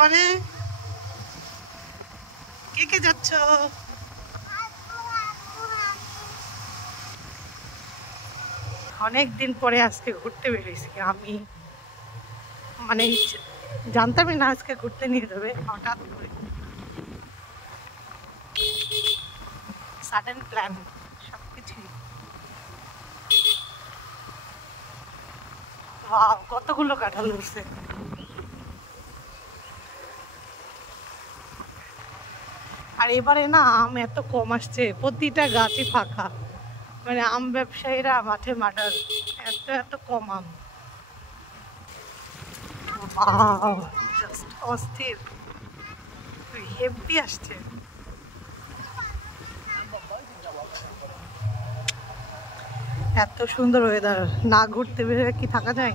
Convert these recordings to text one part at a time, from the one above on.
তারপরে কে কে যাচ্ছ? অনেকদিন পরে আজকে ঘুরতে বেরিয়েছি আমি, মানে জানতামই না আজকে ঘুরতে নিয়ে যাবে, হঠাৎ করে সাডেন প্ল্যান সবকিছুই। কতগুলো কাঁঠাল উঠছে। আর এবারে না আম এত কম আসছে, প্রতিটা গাছই ফাঁকা, মানে আম ব্যবসায়ীরা মাঠে মাঠার, এত এত কম আম। জাস্ট অস্থির, হেভি আসছে। এত সুন্দর ওয়েদার, না ঘুরতে বের হয়ে কি থাকা যায়?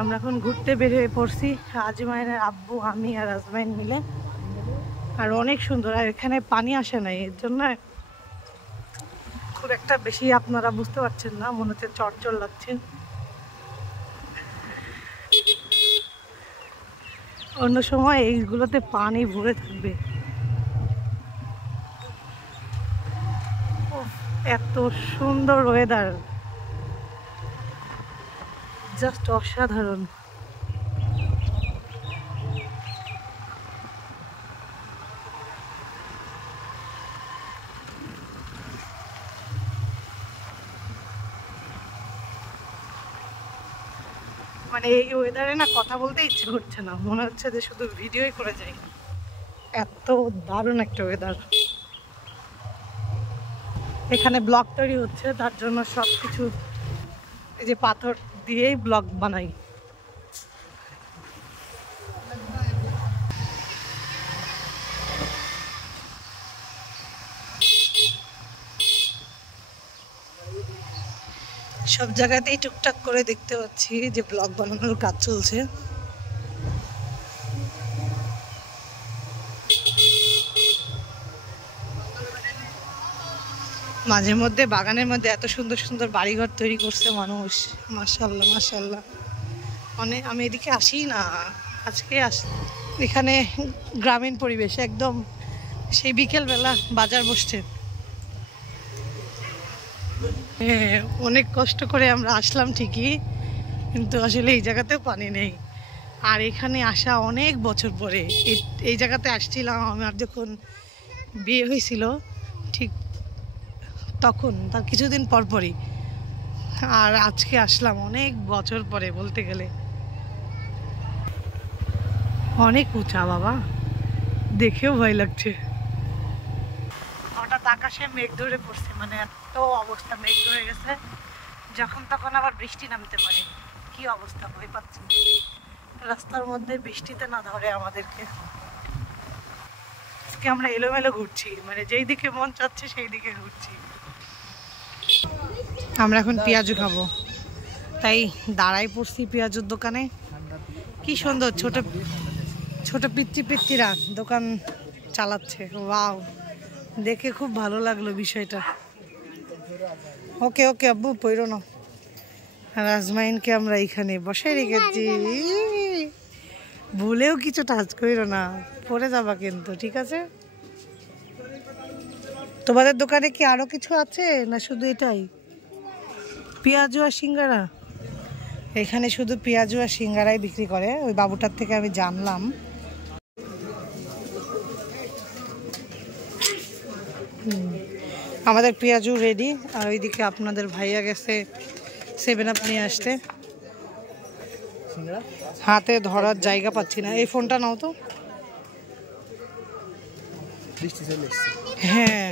আমরা এখন ঘুরতে বের হয়ে পড়ছি, আজমাইনের আব্বু, আমি আর আজমাইন মিলে। আর অনেক সুন্দর, আর এখানে পানি আসে নাই, এর জন্য খুব একটা বেশি আপনারা বুঝতে পারছেন না, মনে হচ্ছে চরচর লাগছে। অন্য সময় এইগুলোতে পানি ভরে থাকবে। এত সুন্দর ওয়েদার, জাস্ট অসাধারণ। মানে এই ওয়েদারে না কথা বলতে ইচ্ছে করছে না, মনে হচ্ছে যে শুধু ভিডিওই করে যাই, এত দারুণ একটা ওয়েদার। এখানে ব্লগ তৈরি হচ্ছে, তার জন্য সবকিছু এই যে পাথর দিয়েই ব্লগ বানাই। সব জায়গাতেই টুকটাক করে দেখতে পাচ্ছি যে ব্লগ বানানোর কাজ চলছে। মাঝে মধ্যে বাগানের মধ্যে এত সুন্দর সুন্দর বাড়িঘর তৈরি করছে মানুষ, মাশাআল্লাহ মাশাআল্লাহ। আমি এদিকে আসি না, আজকে এখানে গ্রামীণ পরিবেশ একদম, সেই বিকেলবেলা বাজার বসছে। হ্যাঁ, অনেক কষ্ট করে আমরা আসলাম ঠিকই, কিন্তু আসলে এই জায়গাতেও পানি নেই। আর এখানে আসা অনেক বছর পরে, এই জায়গাতে আসছিলাম আমার যখন বিয়ে হয়েছিল, ঠিক তখন, তার কিছুদিন পরপরই। আর আজকে আসলাম অনেক বছর পরে বলতে গেলে। অনেক উঁচা বাবা, দেখেও ভয় লাগছে। হঠাৎ আকাশে মেঘ ধরে পড়ছে, মানে এত অবস্থা, মেঘ ধরে গেছে, যখন তখন আবার বৃষ্টি নামতে পারে। কি অবস্থা, ভয় পাচ্ছি রাস্তার মধ্যে বৃষ্টিতে না ধরে আমাদেরকে। আজকে আমরা এলোমেলো ঘুরছি, মানে যেই দিকে মন চাচ্ছে সেই দিকে ঘুরছি। আমরা এখন পেঁয়াজু খাবো, তাই দাঁড়াই পড়ছি পেঁয়াজুর দোকানে। কি সুন্দর ছোট ছোট পিচ্চি পিচ্চিরা দোকান চালাচ্ছে, ওয়াও, দেখে খুব ভালো লাগলো বিষয়টা। ওকে ওকে আব্বু পইরো না। আর আজমাইনকে আমরা এইখানে বসাই রেখেছি, ভুলেও কিছু টাচ কইরো না, পড়ে যাবা কিন্তু, ঠিক আছে? তোমাদের দোকানে কি আরো কিছু আছে না শুধু এটাই, পেঁয়াজু আর সিঙ্গারা? এখানে শুধু পেঁয়াজু আর সিঙ্গারাই বিক্রি করে, ওই বাবুটার থেকে আমি জানলাম। আমাদের পেঁয়াজু রেডি, আর ওইদিকে আপনাদের ভাইয়া গেছে 7 আপ নিয়ে আসতে। হাতে ধরার জায়গা পাচ্ছি না, এই ফোনটা নাও তো। হ্যাঁ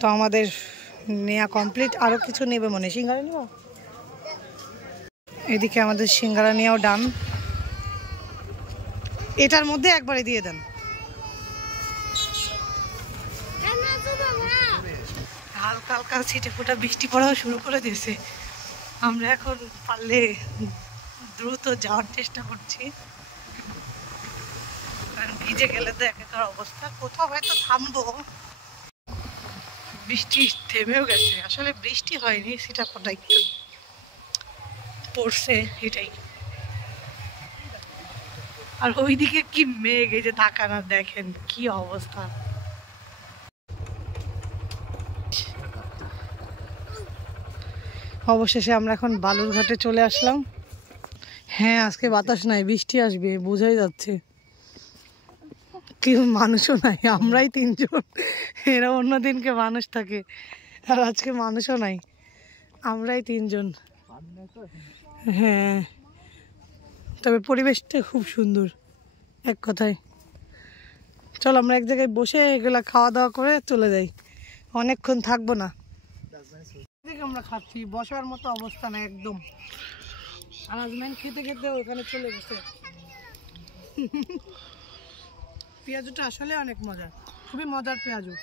তো আমাদের নেওয়া কমপ্লিট, আরো কিছু নেবে মনে, সিঙ্গারা নেব। এদিকে আমাদের সিঙ্গারা নেওয়াও ডান, এটার মধ্যে একবারে দিয়ে দেন। হালকা হালকা ছিটে ফোটা বৃষ্টি পড়াও শুরু করে দিয়েছে। আমরা এখন পারলে দ্রুত যাওয়ার চেষ্টা করছি, কারণ ভিজে গেলে তো একাকার অবস্থা। কোথাও হয়তো থামবো, বৃষ্টি থেমেও গেছে, আসলে বৃষ্টি হয়নি, সেটা ফোটা একটু পড়ছে, এটাই। আর ওইদিকে কি মেঘ, এই যে তাকান আর দেখেন কি অবস্থা। অবশেষে আমরা এখন বালুরঘাটে চলে আসলাম। হ্যাঁ, আজকে বাতাস নাই, বৃষ্টি আসবে বোঝাই যাচ্ছে। কেউ মানুষও নাই, আমরাই 3 জন। এরা অন্য দিনকে মানুষ থাকে, আর আজকে মানুষও নাই, আমরাই 3 জন। হ্যাঁ, তবে পরিবেশটা খুব সুন্দর এক কথায়। চলো আমরা এক জায়গায় বসে এগুলা খাওয়া দাওয়া করে চলে যাই, অনেকক্ষণ থাকবো না। আমরা খাচ্ছি, বসার মতো অবস্থা না একদম। আর আজমাইন খেতে খেতে ওখানে চলে গেছে। পেঁয়াজুটা আসলে অনেক মজার, খুবই মজার পেঁয়াজু।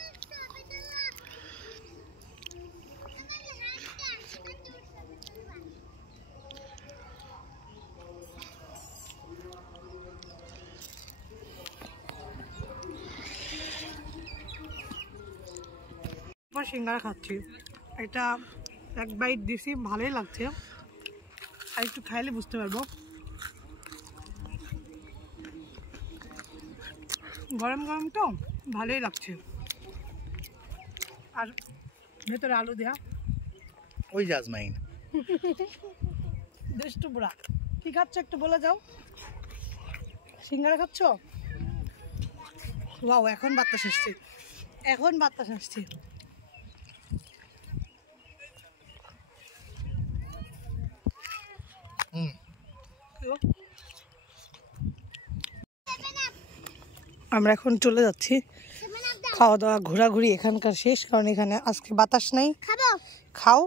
সিঙ্গারা খাচ্ছি, এটা এক বাইট দিছি, ভালোই লাগছে। আর একটু খাইলে বুঝতে পারবো। গরম গরম তো ভালোই লাগছে। আর ভেতরে আলু দেয়া। ওই জাজমাইন দুষ্টু বুড়া, কি খাচ্ছ একটু বলে যাও। সিঙ্গারা খাচ্ছ? ওয়াও, এখন বাতাস আসছে, এখন বাতাস আসছে। আমরা এখন চলে যাচ্ছি, খাওয়া দাওয়া ঘোরাঘুরি এখানকার শেষ, কারণ এখানে আজকে বাতাস নাই। খাও।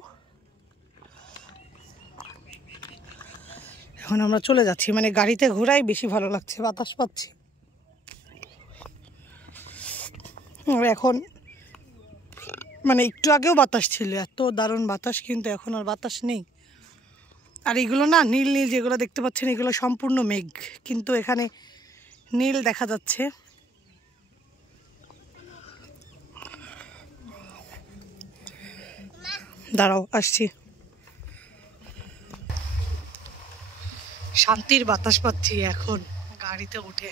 এখন আমরা চলে যাচ্ছি, মানে গাড়িতে ঘোরাই বেশি ভালো লাগছে, বাতাস পাচ্ছি। এখন মানে একটু আগেও বাতাস ছিল, এত দারুণ বাতাস, কিন্তু এখন আর বাতাস নেই। আর এগুলো না নীল নীল যেগুলো দেখতে পাচ্ছেন, এগুলো সম্পূর্ণ মেঘ, কিন্তু এখানে নীল দেখা যাচ্ছে। দাঁড়াও, আসছি। শান্তির বাতাস পাচ্ছি এখন গাড়িতে উঠে।